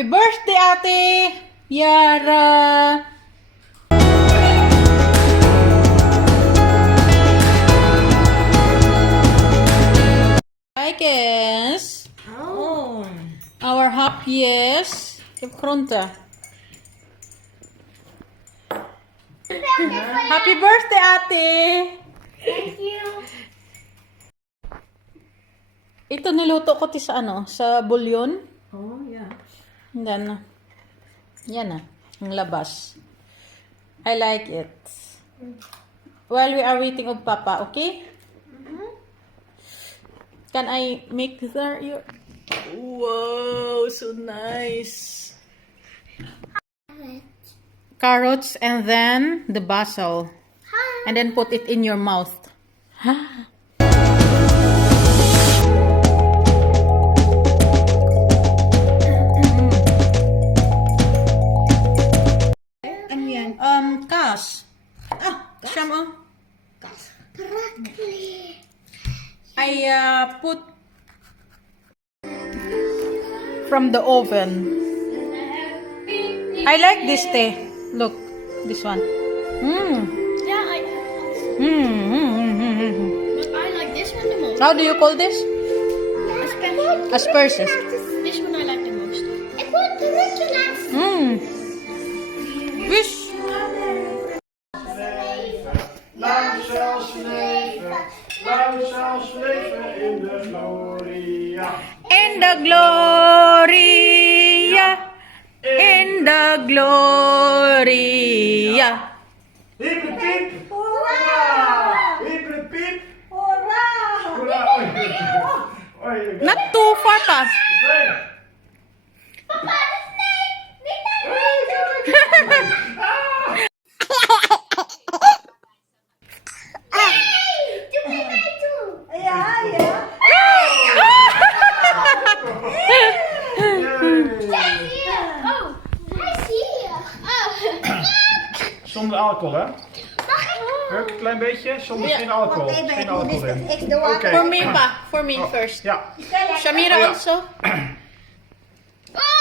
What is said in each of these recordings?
Happy birthday, Ate Yara! I guess. Oh. Our happiest. Kip kronte. Happy birthday, Ate! Thank you. Ito niluto ko sa sa bulyon. Oh, yeah. And then, yan na, ang labas. I like it. While we are waiting of Papa, okay? Can I make your... Wow, so nice. Carrots and then the basil. And then put it in your mouth. Kas. Siyam oh. I put from the oven. I like this tea. Look, this one. Yeah, I like this one the most. How do you call this? Asperges. This one I like the most. Wish. Lang zal zweven in de gloria. In the gloria. In the gloria. Hippepiep! Hoera! Hippepiep! Hoera! Hoera! Not too far pa. Zonder alcohol, hè? Een klein beetje, zonder geen alcohol. Geen alcohol in. Okay. For me pa. For me first. Ja, Shamira ja. also. er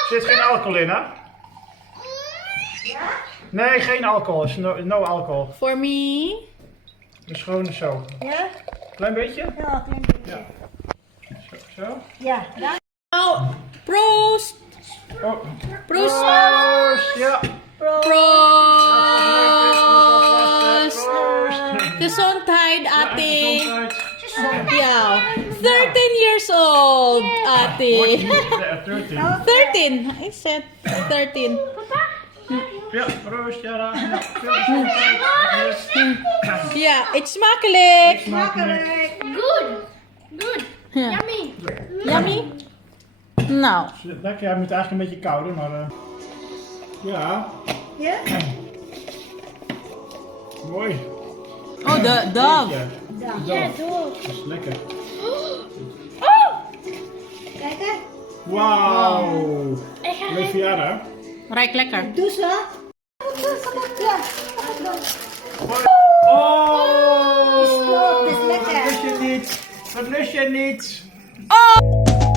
zit geen alcohol in, hè? Nee, geen alcohol. No alcohol. For me. Dus gewoon zo. Ja? Klein beetje? Ja, klein beetje. Ja. Zo. Ja, Now, proost. Oh. Proost. Proost! Ja. Proost. Proost! Gesondheid, Ate. Gezondheid. Yeah. 13 years old, Ate. 13. 13. I said 13. Ja, proost, Jara. Ja, veel gezondheid. Yeah, it's smakelijk. Smakelijk. Good. Good. Yeah. Yummy. Yummy? Nou. Lekker, hij moet eigenlijk een beetje kouder, maar ja. Ja? Mooi. Oh, the dove. Ja, Ja, dat is lekker. Kijk hè. Wauw. Ik ga Leuk verjaardag. Ruikt lekker. Doe zo. Ja. Oh! Dat is lekker. Dat lust je niet. Dat lust je niet. Oh!